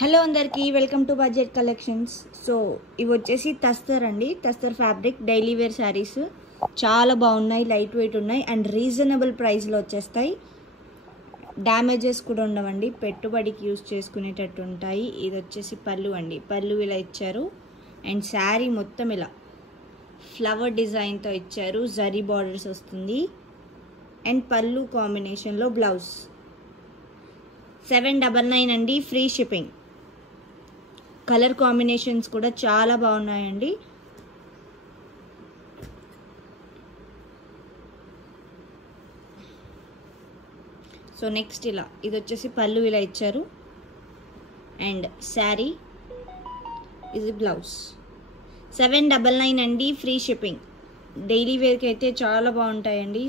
Hello అందరికీ welcome to budget collections. So ఇవి వచ్చేసి తస్తర్ అండి, tussar fabric daily wear saris చాలా బాగున్నాయి, లైట్ వెయిట్ ఉన్నాయి అండ్ రీజనబుల్ ప్రైస్లో వచ్చేస్తాయి. డ్యామేజెస్ కూడా ఉండవండి, పెట్టుబడికి యూజ్ చేసుకునేటట్టు ఉంటాయి. ఇది వచ్చేసి పళ్ళు అండి, పళ్ళు ఇలా ఇచ్చారు అండ్ శారీ మొత్తం ఇలా ఫ్లవర్ డిజైన్తో ఇచ్చారు, జరీ బార్డర్స్ వస్తుంది అండ్ పళ్ళు కాంబినేషన్లో బ్లౌజ్. 799 అండి, ఫ్రీ షిప్పింగ్. కలర్ కాంబినేషన్స్ కూడా చాలా బాగున్నాయండి. సో నెక్స్ట్ ఇలా ఇది వచ్చేసి పళ్ళు ఇలా ఇచ్చారు అండ్ శారీ ఇది బ్లౌజ్. 799 అండి, ఫ్రీ షిప్పింగ్. డైలీ వేర్కి అయితే చాలా బాగుంటాయండి,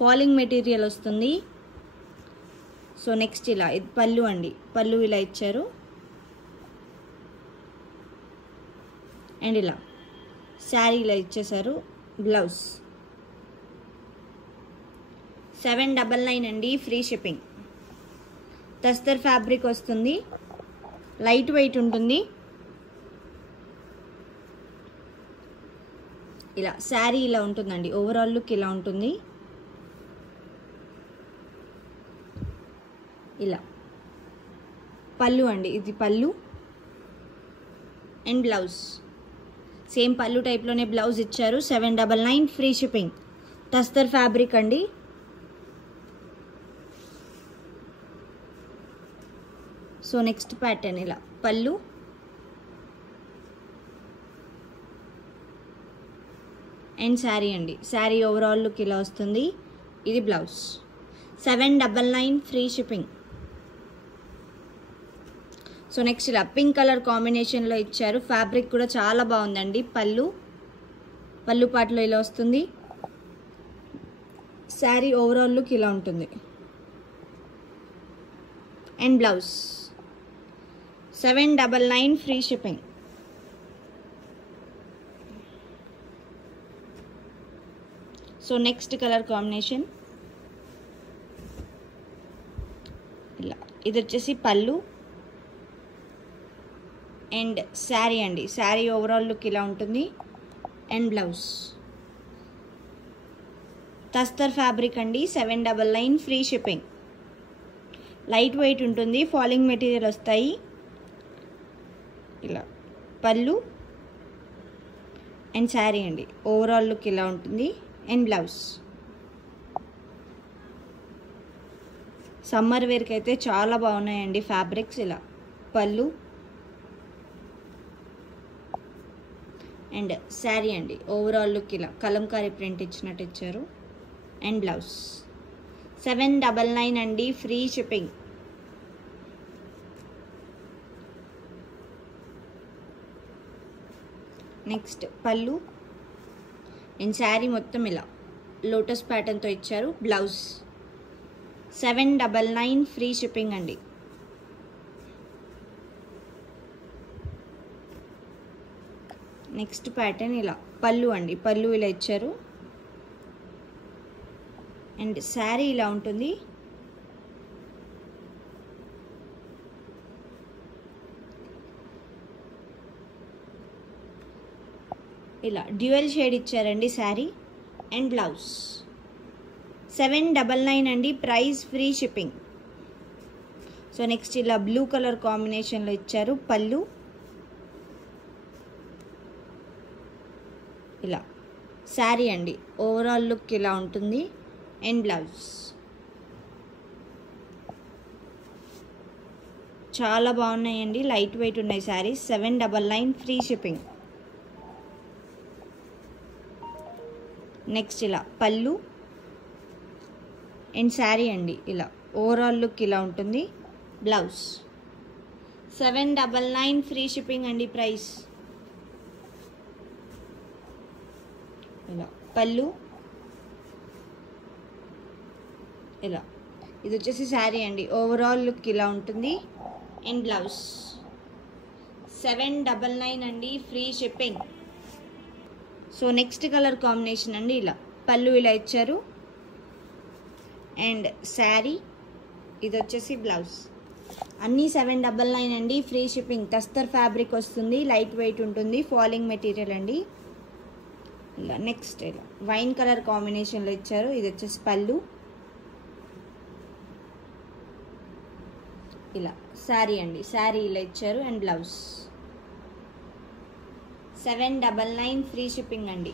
ఫాలింగ్ మెటీరియల్ వస్తుంది. సో నెక్స్ట్ ఇలా ఇది పళ్ళు అండి, పళ్ళు ఇలా ఇచ్చారు అండ్ ఇలా శారీ ఇలా ఇచ్చేసారు, బ్లౌజ్. 799 అండి, ఫ్రీ షిప్పింగ్. తస్తర్ ఫ్యాబ్రిక్ వస్తుంది, లైట్ వెయిట్ ఉంటుంది. ఇలా శారీ ఇలా ఉంటుందండి, ఓవరాల్ లుక్ ఇలా ఉంటుంది. ఇలా పళ్ళు అండి, ఇది పళ్ళు అండ్ బ్లౌజ్. సేమ్ పళ్ళు టైప్లోనే బ్లౌజ్ ఇచ్చారు. 799 ఫ్రీ షిప్పింగ్. తస్తర్ ఫ్యాబ్రిక్ అండి. సో నెక్స్ట్ ప్యాటర్న్ ఇలా పళ్ళు అండ్ శారీ అండి, శారీ ఓవరాల్ లుక్ ఇలా వస్తుంది. ఇది blouse. 799 free shipping. So next ఇలా పింక్ కలర్ కాంబినేషన్లో ఇచ్చారు, ఫ్యాబ్రిక్ కూడా చాలా బాగుందండి. పళ్ళు పాటలో ఇలా వస్తుంది, శారీ ఓవరాల్ లుక్ ఇలా ఉంటుంది and blouse. 799 free shipping. So next colour combination ఇలా ఇది వచ్చేసి పళ్ళు అండ్ శారీ అండి, శారీ ఓవరాల్ లుక్ ఇలా ఉంటుంది అండ్ బ్లౌజ్. తస్తర్ ఫ్యాబ్రిక్ అండి, 799 ఫ్రీ షిప్పింగ్. లైట్ వెయిట్ ఉంటుంది, ఫాలింగ్ మెటీరియల్ వస్తాయి. ఇలా పళ్ళు అండ్ శారీ అండి, ఓవరాల్ లుక్ ఇలా ఉంటుంది అండ్ బ్లౌజ్. సమ్మర్ వేర్కి అయితే చాలా బాగున్నాయండి ఫ్యాబ్రిక్స్. ఇలా పళ్ళు అండ్ శారీ అండి, ఓవరాల్ లుక్ ఇలా కలంకారీ ప్రింట్ ఇచ్చినట్టు ఇచ్చారు అండ్ బ్లౌజ్. 799 అండి, ఫ్రీ షిప్పింగ్. నెక్స్ట్ పళ్ళు అండ్ శారీ మొత్తం ఇలా లోటస్ ప్యాటర్న్తో ఇచ్చారు, బ్లౌజ్. 799 ఫ్రీ షిప్పింగ్ అండి. నెక్స్ట్ ప్యాటర్న్ ఇలా పళ్ళు అండి, పళ్ళు ఇలా ఇచ్చారు అండ్ శారీ ఇలా ఉంటుంది. ఇలా డ్యూయల్ షేడ్ ఇచ్చారండి శారీ అండ్ బ్లౌజ్. 799 అండి, price free shipping. So next ఇలా బ్లూ కలర్ కాంబినేషన్లో ఇచ్చారు, పళ్ళు ఇలా శారీ అండి, ఓవరాల్ లుక్ ఇలా ఉంటుంది అండ్ బ్లౌజ్. చాలా బాగున్నాయండి, లైట్ వెయిట్ ఉన్నాయి శారీస్. 799 free shipping. నెక్స్ట్ ఇలా పళ్ళు అండ్ శారీ అండి, ఇలా ఓవరాల్ లుక్ ఇలా ఉంటుంది, బ్లౌజ్. 799 ఫ్రీ షిప్పింగ్ అండి, ప్రైస్. ఇలా పళ్ళు ఇలా ఇది వచ్చేసి శారీ అండి, ఓవరాల్ లుక్ ఇలా ఉంటుంది అండ్ బ్లౌజ్. 799 అండి, free shipping. So next colour combination అండి, ఇలా పళ్ళు ఇలా ఇచ్చారు అండ్ శారీ ఇది వచ్చేసి బ్లౌజ్. అన్నీ 799 అండి, ఫ్రీ షిప్పింగ్. టస్టర్ ఫ్యాబ్రిక్ వస్తుంది, లైట్ వెయిట్ ఉంటుంది, ఫాలింగ్ మెటీరియల్ అండి. ఇలా నెక్స్ట్ ఇలా వైన్ కలర్ కాంబినేషన్లో ఇచ్చారు. ఇది వచ్చేసి పళ్ళు. ఇలా శారీ అండి, శారీ ఇలా ఇచ్చారు అండ్ బ్లౌజ్. 799 ఫ్రీ షిప్పింగ్ అండి.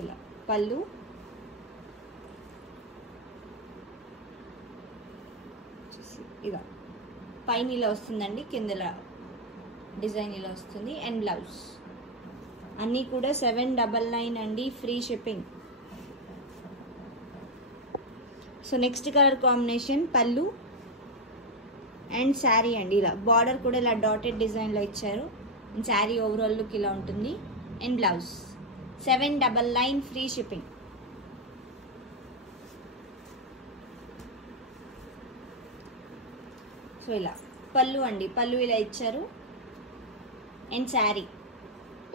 ఇలా పళ్ళు, ఇలా పైన ఇలా వస్తుందండి, కింద డిజైన్ ఇలా వస్తుంది అండ్ బ్లౌజ్. అన్నీ కూడా 799 అండి, free shipping. So next colour combination పళ్ళు అండ్ శారీ అండి. ఇలా బార్డర్ కూడా ఇలా డాటెడ్ డిజైన్లో ఇచ్చారు. శారీ ఓవరాల్ లుక్ ఇలా ఉంటుంది and blouse. 799 free shipping. So ఇలా పళ్ళు అండి, పళ్ళు ఇలా ఇచ్చారు అండ్ శారీ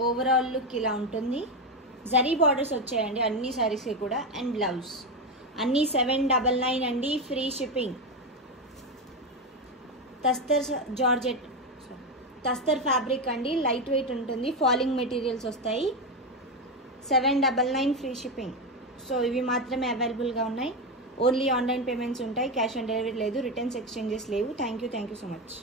ఓవరాల్ లుక్ ఇలా ఉంటుంది. జరీ బార్డర్స్ వచ్చాయండి అన్ని శారీస్కి కూడా అండ్ బ్లౌజ్. అన్నీ 799 అండి, ఫ్రీ షిప్పింగ్. టస్టర్ ఫ్యాబ్రిక్ అండి, లైట్ వెయిట్ ఉంటుంది, ఫాలింగ్ మెటీరియల్స్ వస్తాయి. 799 ఫ్రీ షిప్పింగ్. సో ఇవి మాత్రమే అవైలబుల్గా ఉన్నాయి. ఓన్లీ ఆన్లైన్ పేమెంట్స్ ఉంటాయి, క్యాష్ ఆన్ డెలివరీ లేదు, రిటర్న్స్ ఎక్స్చేంజెస్ లేవు. Thank you so much.